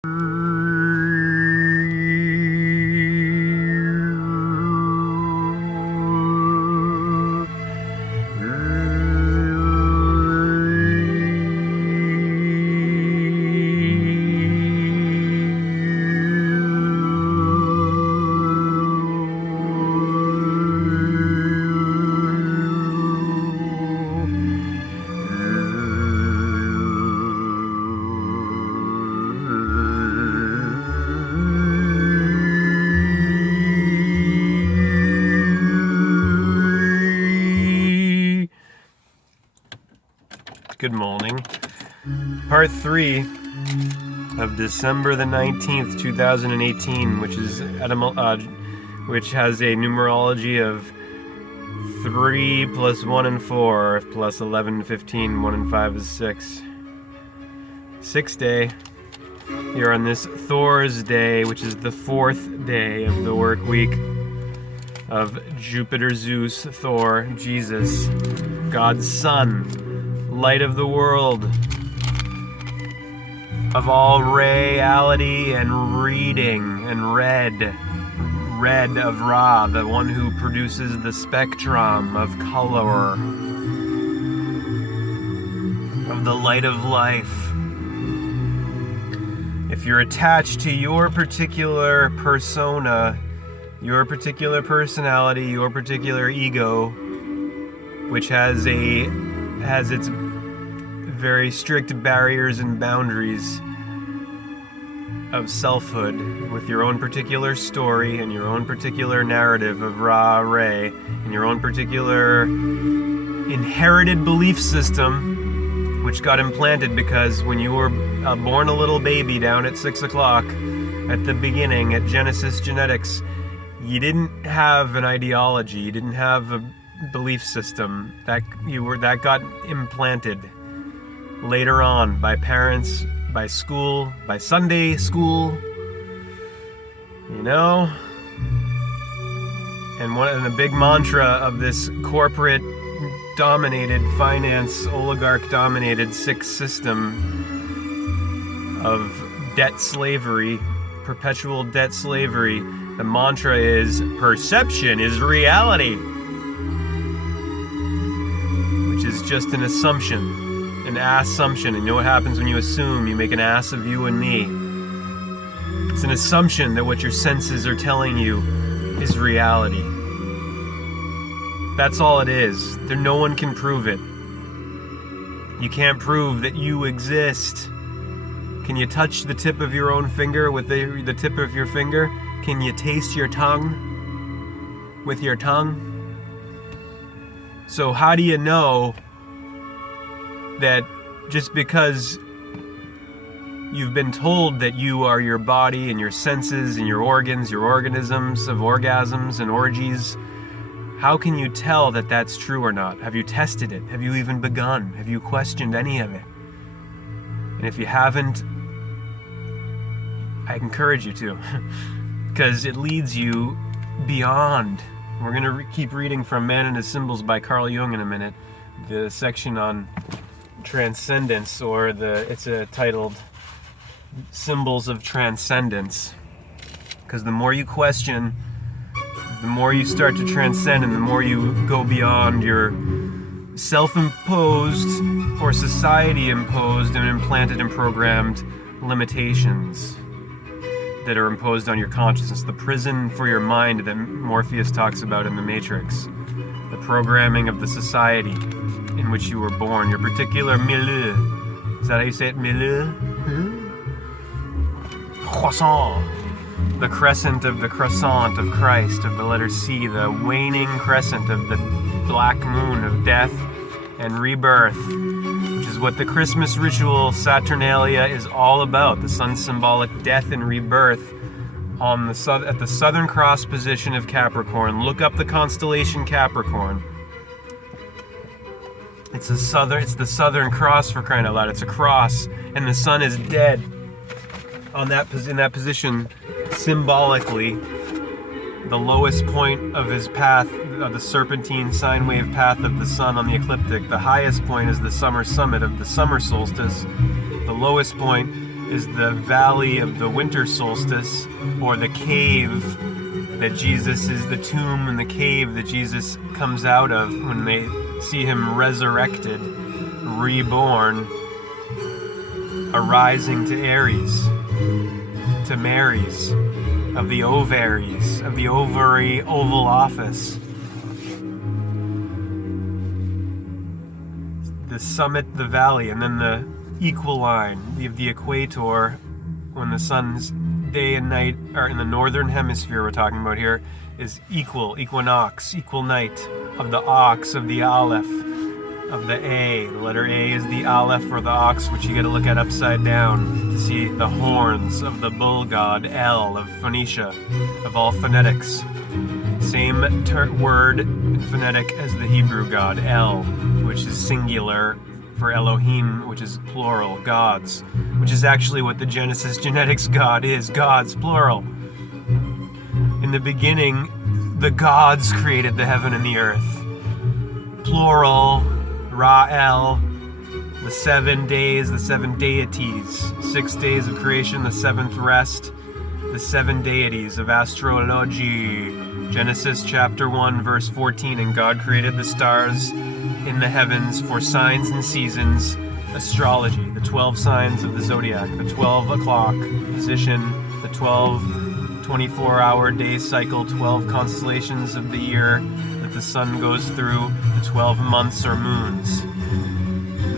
Good morning. Part 3 of December the 19th, 2018, which is which has a numerology of 3 plus 1 and 4 plus 11 and 15, 1 and 5 is 6. 6th day. You're on this Thor's day, which is the 4th day of the work week of Jupiter, Zeus, Thor, Jesus, God's Son, light of the world, of all reality and reading and red of Ra, the one who produces the spectrum of color, of the light of life. If you're attached to your particular persona, your particular personality, your particular ego, which has its very strict barriers and boundaries of selfhood, with your own particular story and your own particular narrative of Ra-Re, and your own particular inherited belief system, which got implanted because when you were born a little baby down at 6 o'clock at the beginning at Genesis Genetics, you didn't have an ideology, you didn't have a belief system that got implanted later on by parents, by school, by Sunday school, you know. And the big mantra of this corporate dominated, finance oligarch dominated sick system of debt slavery, perpetual debt slavery, the mantra is perception is reality, which is just an assumption, an assumption. And you know what happens when you assume? You make an ass of you and me. It's an assumption that what your senses are telling you is reality. That's all it is. No one can prove it. You can't prove that you exist. Can you touch the tip of your own finger with the tip of your finger? Can you taste your tongue with your tongue? So how do you know that just because you've been told that you are your body and your senses and your organs, your organisms of orgasms and orgies, how can you tell that that's true or not? Have you tested it? Have you even begun? Have you questioned any of it? And if you haven't, I encourage you to, because it leads you beyond. We're going to keep reading from Man and His Symbols by Carl Jung in a minute, the section on transcendence, or it's titled Symbols of Transcendence. Because the more you question, the more you start to transcend, and the more you go beyond your self-imposed or society-imposed and implanted and programmed limitations that are imposed on your consciousness, the prison for your mind that Morpheus talks about in The Matrix, the programming of the society in which you were born, your particular milieu. Is that how you say it? Milieu? Croissant. The crescent of the croissant of Christ, of the letter C, the waning crescent of the black moon of death and rebirth, which is what the Christmas ritual Saturnalia is all about. The sun's symbolic death and rebirth at the southern cross position of Capricorn. Look up the constellation Capricorn. It's the southern cross, for crying out loud. It's a cross, and the sun is dead in that position, symbolically. The lowest point of his path, of the serpentine sine wave path of the sun on the ecliptic. The highest point is the summer summit of the summer solstice. The lowest point is the valley of the winter solstice, or the cave that Jesus is, the tomb and the cave that Jesus comes out of when they see him resurrected, reborn, arising to Aries, to Marys, of the ovaries, of the ovary oval office. The summit, the valley, and then the equiline, the equator, when the sun's day and night are in the northern hemisphere we're talking about here, is equal, equinox, equal night, of the ox, of the aleph, of the A. The letter A is the aleph or the ox, which you gotta look at upside down to see the horns of the bull god El of Phoenicia, of all phonetics. Same word in phonetic as the Hebrew god El, which is singular, for Elohim, which is plural, gods, which is actually what the Genesis genetics God is, gods, plural. In the beginning, the gods created the heaven and the earth. Plural, Ra-El, the 7 days, the 7 deities, 6 days of creation, the 7th rest, the 7 deities of astrology. Genesis chapter 1, verse 14, and God created the stars in the heavens for signs and seasons, astrology, the 12 signs of the zodiac, the 12 o'clock position, the 24-hour day cycle, 12 constellations of the year that the sun goes through, the 12 months or moons.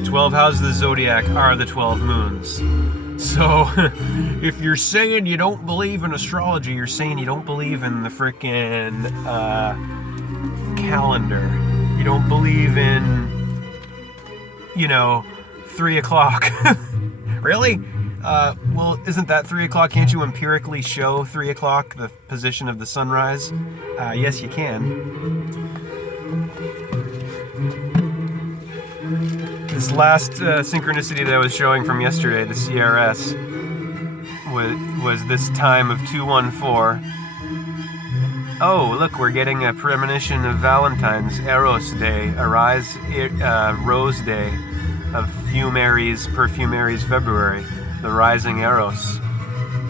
The 12 houses of the zodiac are the 12 moons. So, if you're saying you don't believe in astrology, you're saying you don't believe in the frickin' calendar. You don't believe in, 3 o'clock. Really? Well, isn't that 3 o'clock? Can't you empirically show 3 o'clock, the position of the sunrise? Yes, you can. This last synchronicity that I was showing from yesterday, the CRS, was this time of 214. Oh, look, we're getting a premonition of Valentine's, Eros Day, Arise, Rose Day of Perfumaries February, the rising Eros,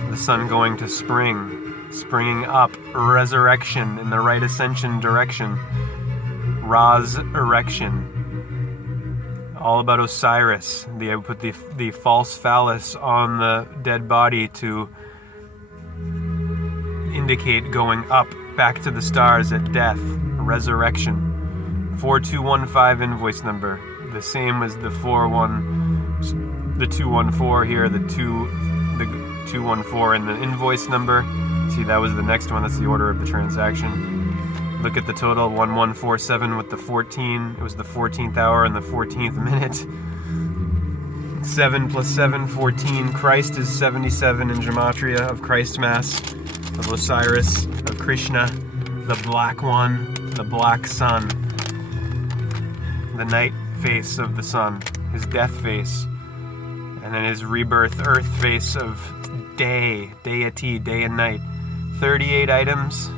the sun going to springing up, resurrection in the right ascension direction, Ra's erection. All about Osiris. They put the false phallus on the dead body to indicate going up back to the stars at death, resurrection. 4215 invoice number, the same as the 214 here, the 214 in the invoice number. See, that was the next one. That's the order of the transaction. Look at the total, 1147 with the 14. It was the 14th hour and the 14th minute. 7 plus 7, 14. Christ is 77 in Gematria, of Christ Mass, of Osiris, of Krishna, the black one, the black sun, the night face of the sun, his death face, and then his rebirth earth face of day, deity, day and night. 38 items,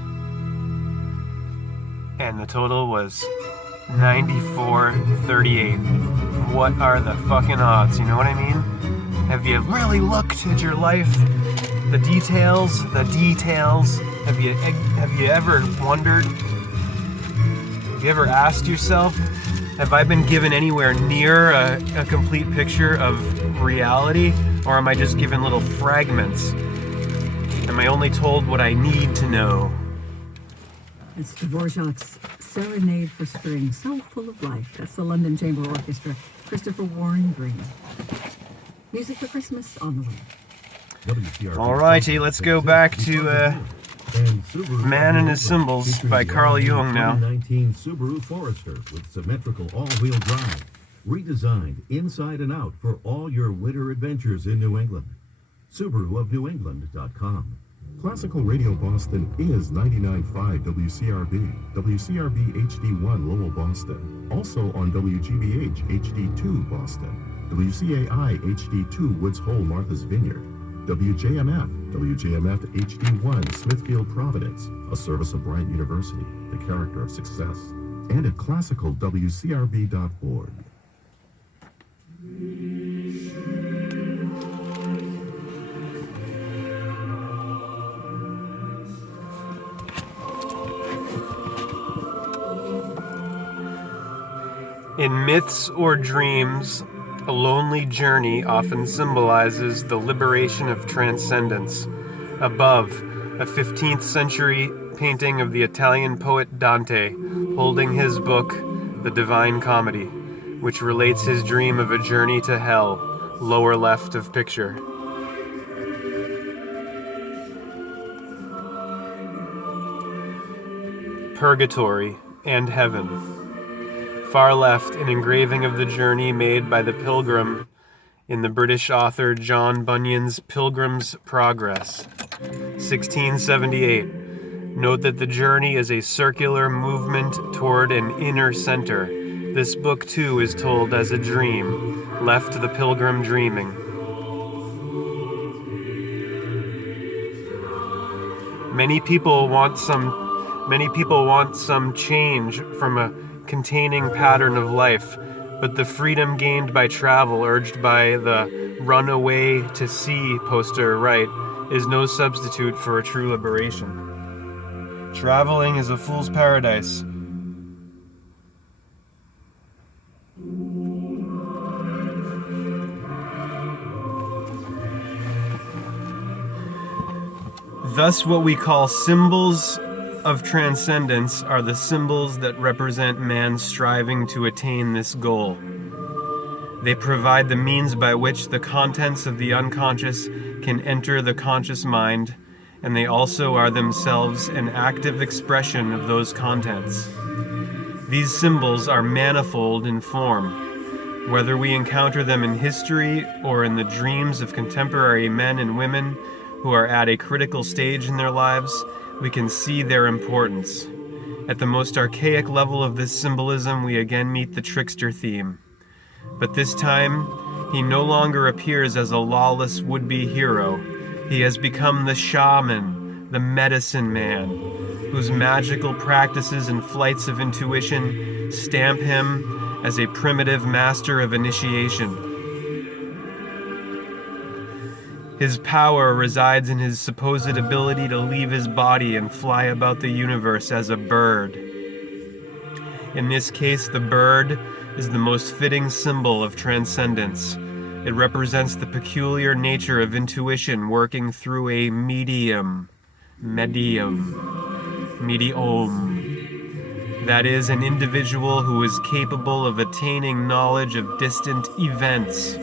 and the total was 9438. What are the fucking odds? You know what I mean? Have you really looked at your life? The details. Have you ever wondered? Have you ever asked yourself, have I been given anywhere near a complete picture of reality? Or am I just given little fragments? Am I only told what I need to know? It's Dvorak's Serenade for Spring, so full of life. That's the London Chamber Orchestra. Christopher Warren Green. Music for Christmas on the way. Alrighty, let's go back to Man and His Symbols by Carl Jung now. 2019 Subaru Forester with symmetrical all-wheel drive. Redesigned inside and out for all your winter adventures in New England. SubaruofNewEngland.com. Classical Radio Boston is 99.5 WCRB, WCRB HD1 Lowell, Boston. Also on WGBH HD2 Boston, WCAI HD2 Woods Hole, Martha's Vineyard, WJMF HD1 Smithfield, Providence, a service of Bryant University, the character of success, and at classicalwcrb.org. In myths or dreams, a lonely journey often symbolizes the liberation of transcendence. Above, a 15th century painting of the Italian poet Dante holding his book, The Divine Comedy, which relates his dream of a journey to hell, lower left of picture. Purgatory and heaven. Far left, an engraving of the journey made by the pilgrim in the British author John Bunyan's Pilgrim's Progress, 1678. Note that the journey is a circular movement toward an inner center. This book, too, is told as a dream, left the pilgrim dreaming. Many people want some change from a containing pattern of life, but the freedom gained by travel, urged by the "Run Away to Sea" poster right, is no substitute for a true liberation. Traveling is a fool's paradise. Thus, what we call symbols of transcendence are the symbols that represent man's striving to attain this goal. They provide the means by which the contents of the unconscious can enter the conscious mind, and they also are themselves an active expression of those contents. These symbols are manifold in form. Whether we encounter them in history or in the dreams of contemporary men and women who are at a critical stage in their lives, we can see their importance. At the most archaic level of this symbolism, we again meet the trickster theme. But this time, he no longer appears as a lawless would-be hero. He has become the shaman, the medicine man, whose magical practices and flights of intuition stamp him as a primitive master of initiation. His power resides in his supposed ability to leave his body and fly about the universe as a bird. In this case, the bird is the most fitting symbol of transcendence. It represents the peculiar nature of intuition working through a medium. That is, an individual who is capable of attaining knowledge of distant events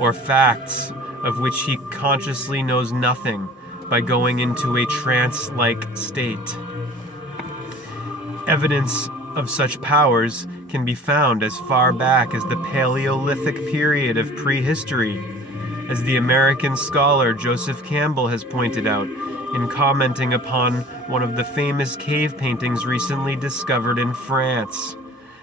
or facts of which he consciously knows nothing by going into a trance-like state. Evidence of such powers can be found as far back as the Paleolithic period of prehistory, as the American scholar Joseph Campbell has pointed out in commenting upon one of the famous cave paintings recently discovered in France.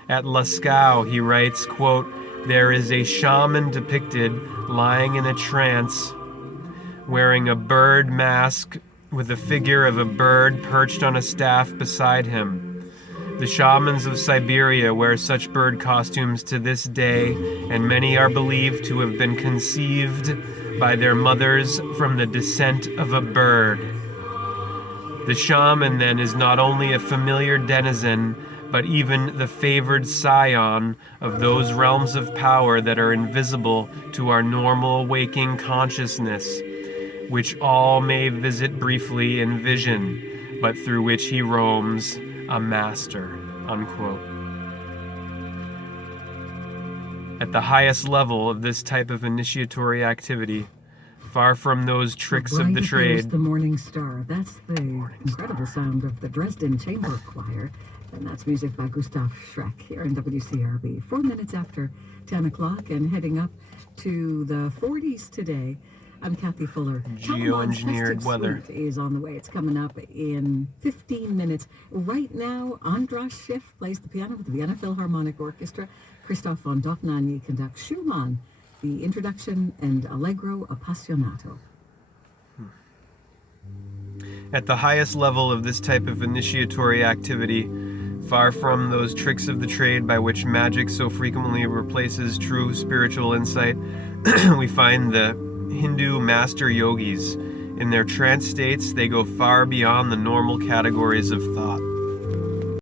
At Lascaux, he writes, quote, "There is a shaman depicted lying in a trance, wearing a bird mask with a figure of a bird perched on a staff beside him. The shamans of Siberia wear such bird costumes to this day, and many are believed to have been conceived by their mothers from the descent of a bird." The shaman, then, is not only a familiar denizen, but even the favored scion of those realms of power that are invisible to our normal waking consciousness, which all may visit briefly in vision, but through which he roams a master, unquote. At the highest level of this type of initiatory activity, far from those tricks of the trade. The morning star. That's the incredible sound of the Dresden Chamber Choir. And that's music by Gustav Schreck here in WCRB. 4 minutes after 10 o'clock and heading up to the 40s today. I'm Kathy Fuller. Geoengineered weather is on the way. It's coming up in 15 minutes. Right now, Andras Schiff plays the piano with the Vienna Philharmonic Orchestra. Christoph von Dohnanyi conducts Schumann, the introduction, and Allegro Appassionato. At the highest level of this type of initiatory activity, far from those tricks of the trade by which magic so frequently replaces true spiritual insight, we find the Hindu master yogis. In their trance states, they go far beyond the normal categories of thought.